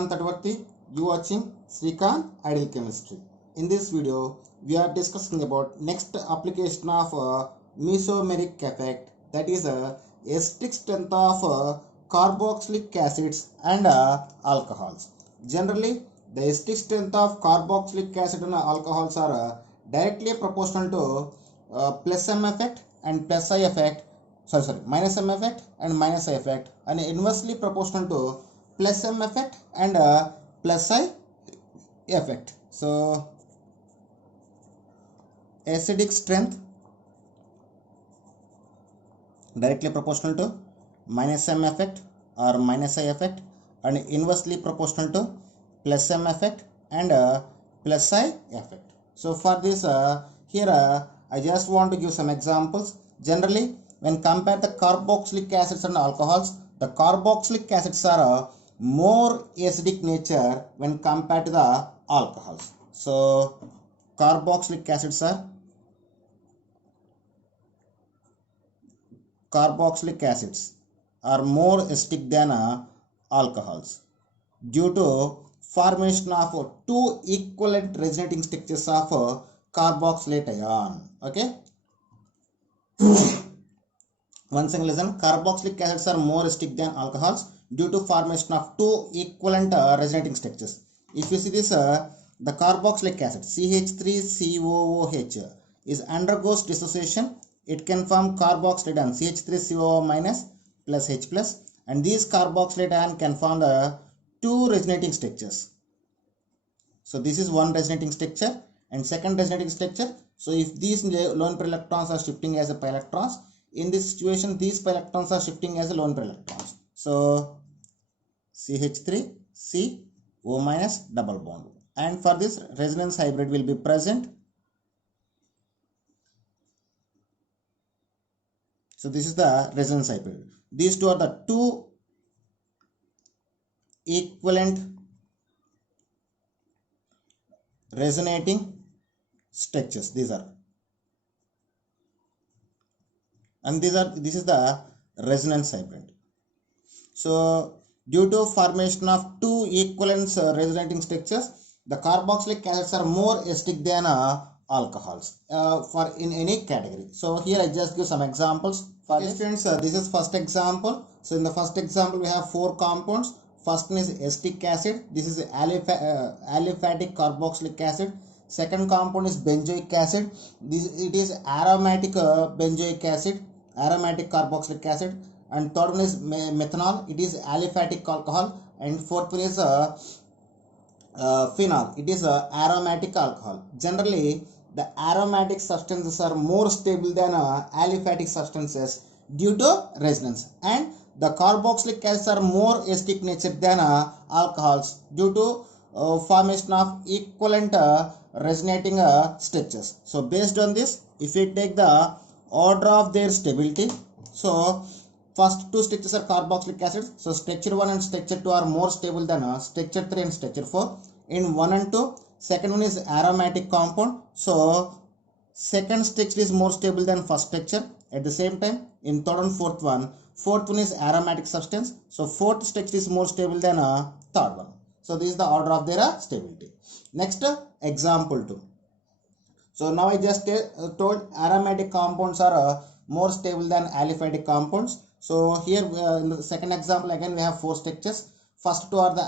Srikanth Tadvarti. You watching Srikanth Ideal Chemistry. In this video, we are discussing about next application of mesomeric effect, that is acidic strength of carboxylic acids and alcohols. Generally, the acidic strength of carboxylic acid and alcohols are directly proportional to plus M effect and plus I effect. Minus M effect and minus I effect, and inversely proportional to plus M effect and plus I effect. So acidic strength directly proportional to minus M effect or minus I effect, and inversely proportional to plus M effect and plus I effect. So for this here I just want to give some examples. Generally, when compared the carboxylic acids and alcohols, the carboxylic acids are more acidic nature when compared to the alcohols. So carboxylic acids are more acidic than alcohols due to formation of two equivalent resonating structures of carboxylate ion. Okay. Once again listen, carboxylic acids are more acidic than alcohols due to formation of two equivalent resonating structures. If you see this, the carboxylic acid CH3COOH is undergoes dissociation. It can form carboxylate ion CH3COO minus plus H plus, and these carboxylate ion can form the two resonating structures. So this is one resonating structure and second resonating structure. So if these lone pair electrons are shifting as a pi electrons, in this situation these pi electrons are shifting as a lone pair electrons. So CH3CO minus double bond, and for this resonance hybrid will be present. So this is the resonance hybrid. These two are the two equivalent resonating structures. These are, and this is the resonance hybrid. So due to formation of two equivalent resonating structures, the carboxylic acids are more acidic than alcohols for in any category. So here I just give some examples for this. Friends, this is first example. So in the first example we have four compounds. First one is acetic acid. This is aliphatic carboxylic acid. Second compound is benzoic acid. It is aromatic benzoic acid, aromatic carboxylic acid. And third one is methanol. It is aliphatic alcohol. And fourth one is phenol. It is aromatic alcohol. Generally, the aromatic substances are more stable than aliphatic substances due to resonance, and the carboxylic acids are more acidic nature than alcohols due to formation of equivalent resonating structures. So based on this, if we take the order of their stability, so first two structures are carboxylic acids. So structure 1 and structure 2 are more stable than structure 3 and structure 4. In 1 and 2, second one is aromatic compound. So second structure is more stable than first structure. At the same time, in third and fourth one is aromatic substance. So fourth structure is more stable than third one. So this is the order of their stability. Next, example 2. So now I just told aromatic compounds are more stable than aliphatic compounds. So here in the second example again we have four structures. First two are the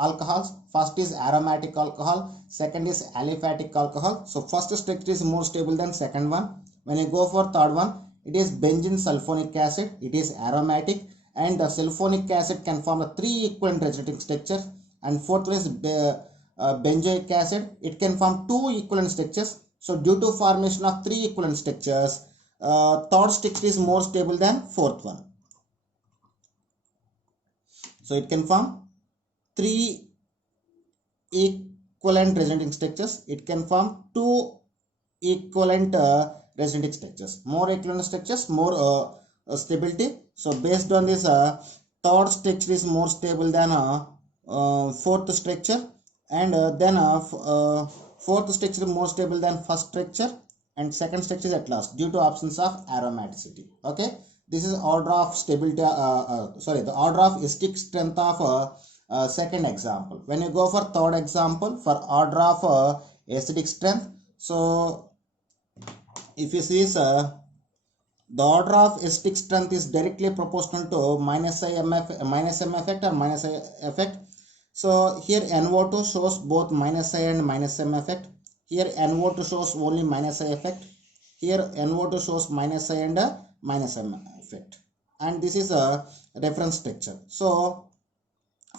alcohols. First is aromatic alcohol. Second is aliphatic alcohol. So first structure is more stable than second one. When you go for third one, it is benzene sulfonic acid. It is aromatic, and the sulfonic acid can form a three equivalent resonating structures. And fourth one is benzoic acid. It can form two equivalent structures. So due to formation of three equivalent structures, third structure is more stable than fourth one. So it can form three equivalent resonating structures. It can form two equivalent resonating structures. More equivalent structures, more stability. So based on this, third structure is more stable than fourth structure, and then fourth structure is more stable than first structure, and second structure is at last due to absence of aromaticity. Okay. This is order of stability, the order of acidic strength of second example. When you go for third example, for order of acidic strength, so if you see the order of acidic strength is directly proportional to minus m effect or minus I effect. So here NO2 shows both minus I and minus m effect. Here NO2 shows only minus I effect. Here NO2 shows minus I and minus m effect. And this is a reference structure. So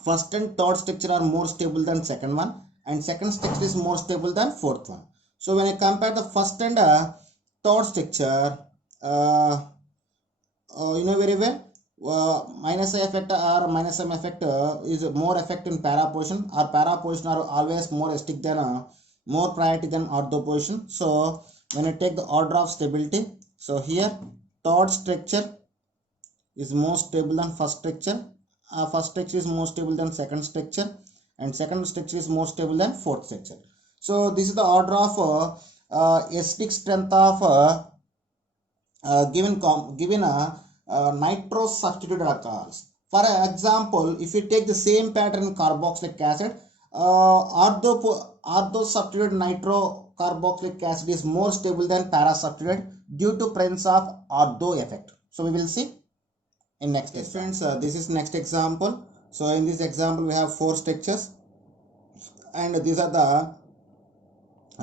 first and third structure are more stable than second one, and second structure is more stable than fourth one. So when I compare the first and third structure, you know very well, minus I effect or minus m effect is more effect in para position, or para position are always more acidic than more priority than ortho position. So when I take the order of stability, so here third structure is more stable than first structure, first structure is more stable than second structure, and second structure is more stable than fourth structure. So this is the order of acidic strength of given nitro substituted alcohols. For example, if you take the same pattern carboxylic acid, ortho substituted nitro carboxylic acid is more stable than para substituted due to presence of ortho effect. So we will see in next case. Friends, this is next example. So in this example we have 4 structures, and these are the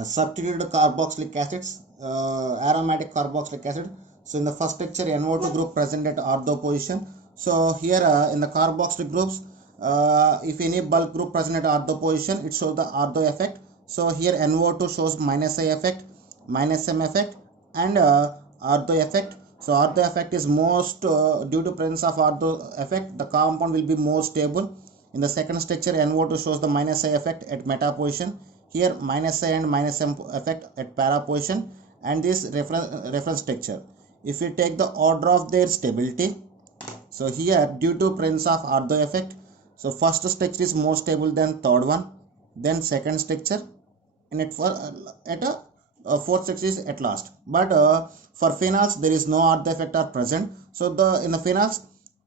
substituted carboxylic acids, aromatic carboxylic acid. So in the first structure, NO2 group present at ortho position. So here in the carboxylic groups, if any bulk group present at ortho position, it shows the ortho effect. So here NO2 shows minus I effect, minus M effect, and ortho effect. So ortho effect is most due to presence of ortho effect, the compound will be more stable. In the second structure, NO2 shows the minus I effect at meta position. Here minus I and minus M effect at para position, and this reference structure. If you take the order of their stability, so here due to presence of ortho effect, so first structure is more stable than third one, then second structure, and fourth structure is at last. But for phenols there is no ortho effect are present. So in the phenols,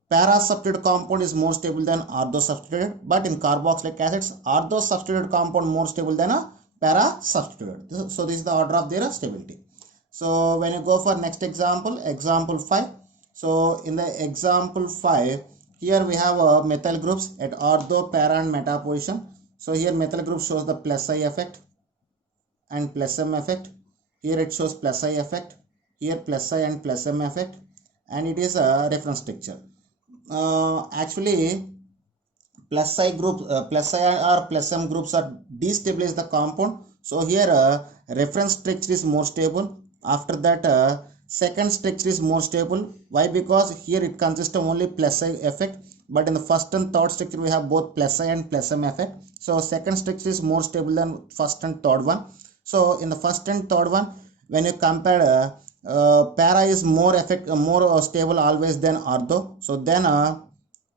para substituted compound is more stable than ortho substituted, but in carboxylic acids, ortho substituted compound more stable than a para substituted. So this is the order of their stability. So when you go for next example, example 5. So in the example 5, here we have methyl groups at ortho, para and meta position. So here methyl group shows the plus I effect and plus M effect. Here it shows plus I effect. Here plus I and plus M effect, and it is a reference structure. Actually plus I group, plus I or plus M groups are destabilize the compound. So here reference structure is more stable. After that second structure is more stable. Why? Because here it consists of only plus I effect, but in the first and third structure we have both plus I and plus M effect. So second structure is more stable than first and third one. So in the first and third one, when you compare para is more stable always than ortho. So then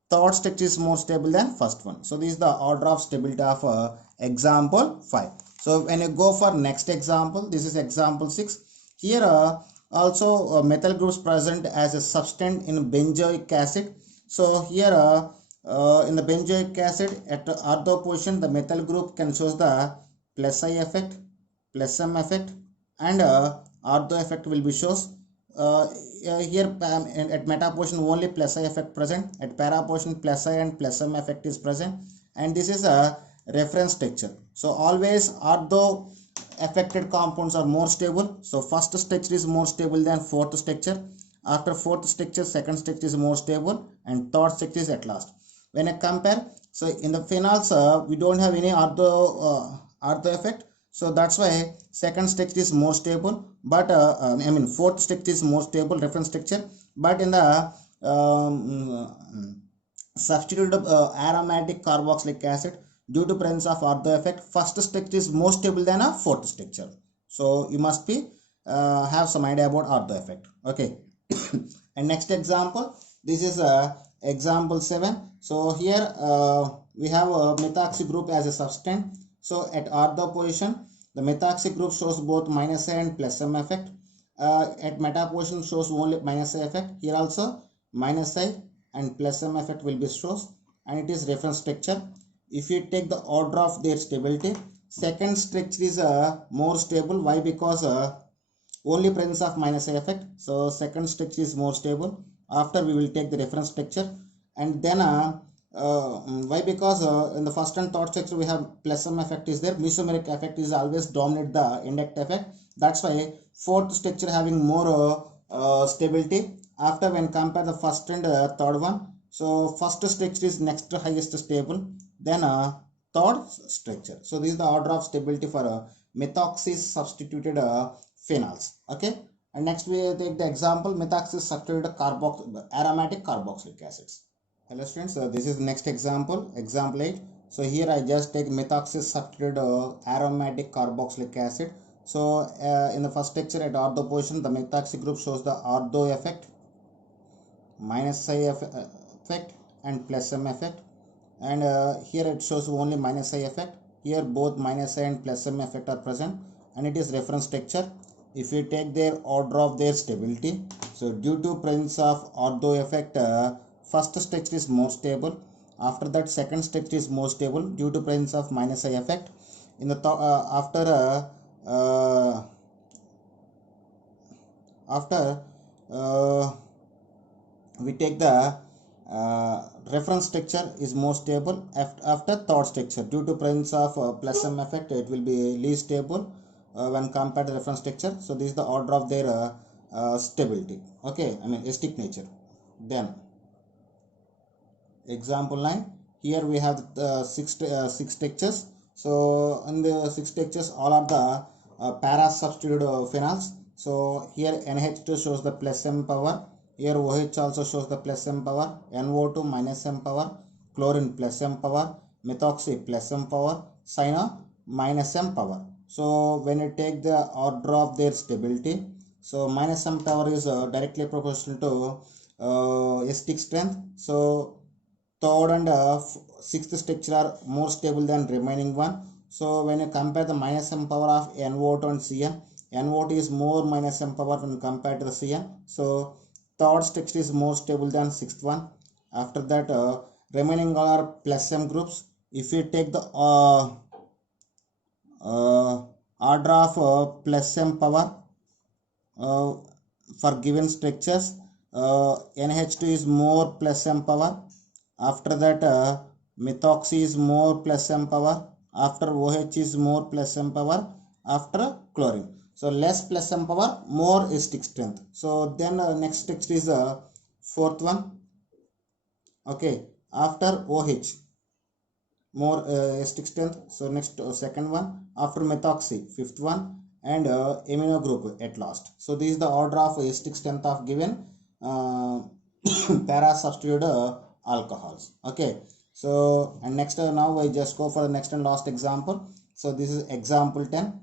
third structure is more stable than first one. So this is the order of stability of example 5. So when you go for next example, this is example 6. Here also methyl groups present as a substance in benzoic acid. So here in the benzoic acid at ortho position, the methyl group can show the plus I effect, plus M effect, and ortho effect will be shows. Here at meta position only plus I effect present, at para position plus I and plus M effect is present, and this is a reference structure. So always ortho affected compounds are more stable. So first structure is more stable than fourth structure. After fourth structure, second structure is more stable, and third structure is at last. When I compare, so in the phenols we don't have any ortho effect. So that's why second structure is more stable, but fourth structure is more stable, reference structure. But in the substituted aromatic carboxylic acid, due to presence of ortho effect, first structure is more stable than a fourth structure. So you must be have some idea about ortho effect. Okay. And next example, this is example 7. So here we have a methoxy group as a substance. So at ortho position, the methoxy group shows both minus I and plus M effect. At meta position shows only minus I effect. Here also minus I and plus M effect will be shows. and it is reference structure. If you take the order of their stability, second structure is more stable. Why? Because only presence of minus I effect. So second structure is more stable. After we will take the reference structure, and then why? Because in the first and third structure we have plus M effect is there. Mesomeric effect is always dominate the induct effect. That's why fourth structure having more stability. After when compare the first and third one, so first structure is next to highest stable, then third structure. So this is the order of stability for methoxy substituted phenols. Okay, and next we take the example methoxy substituted aromatic carboxylic acids. Hello students, this is next example, example 8. So here I just take methoxy substituted aromatic carboxylic acid. So in the first structure at ortho position, the methoxy group shows the ortho effect, minus I effect and plus M effect, and here it shows only minus I effect. Here both minus I and plus M effect are present, and it is reference structure. If you take their order of their stability, so due to presence of ortho effect, first structure is more stable. After that, second structure is more stable due to presence of minus I effect. In the after we take the reference structure is more stable. After third structure, due to presence of plus M effect, it will be least stable when compared to reference structure. So this is the order of their stability. Okay, I mean acidic nature. Then example 9. Here we have six structures. So in the six structures, all are the para substituted phenols. So here NH2 shows the plus M power. Here OH also shows the plus M power. NO2 minus M power. Chlorine plus M power. Methoxy plus M power. Cyano minus M power. So when you take the order of their stability, so minus M power is directly proportional to acidic strength. So third and sixth structure are more stable than remaining one. So when you compare the minus M power of NO2 and CN, NO2 is more minus M power when compared to the CN. So third structure is more stable than sixth one. After that, remaining are plus M groups. If you take the order of plus M power for given structures, NH2 is more plus M power. After that, methoxy is more plus M power. After OH is more plus M power. After chlorine, so less plus M power, more acidic strength. So then next structure is fourth one. Okay, after OH, more acidic strength. So next second one. After methoxy, fifth one, and amino group at last. So this is the order of acidic strength of given para substituted alcohols. Okay, so and next now I just go for the next and last example. So this is example 10.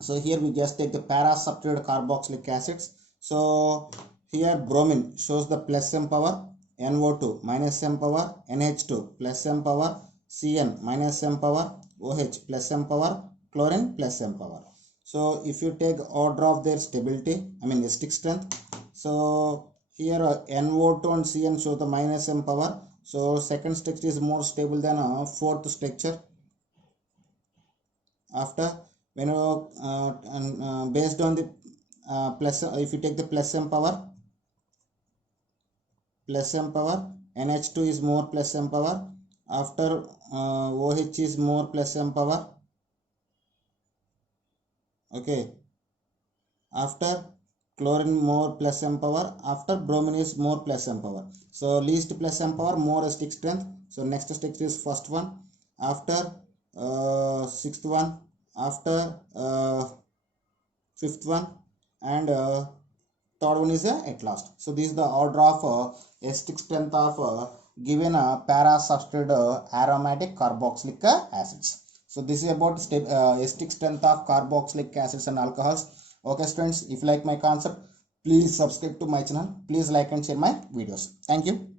So here we just take the para substituted carboxylic acids. So here bromine shows the plus M power, NO2 minus M power, NH2 plus M power, CN minus M power, OH plus M power, chlorine plus M power. So if you take order of their stability, I mean acidic strength, so here NO2 and CN show the minus M power. So second structure is more stable than fourth structure. After when based on the plus, if you take the plus M power, NH2 is more plus M power. After OH is more plus M power. Okay, after chlorine more plus M power. After bromine is more plus M power. So least plus M power, more acidic strength. So next structure is first one. After sixth one. After fifth one, and third one is at last. So this is the order of acidic strength of given para substituted aromatic carboxylic acids. So this is about acidic strength of carboxylic acids and alcohols. Okay students, if you like my concept, please subscribe to my channel. Please like and share my videos. Thank you.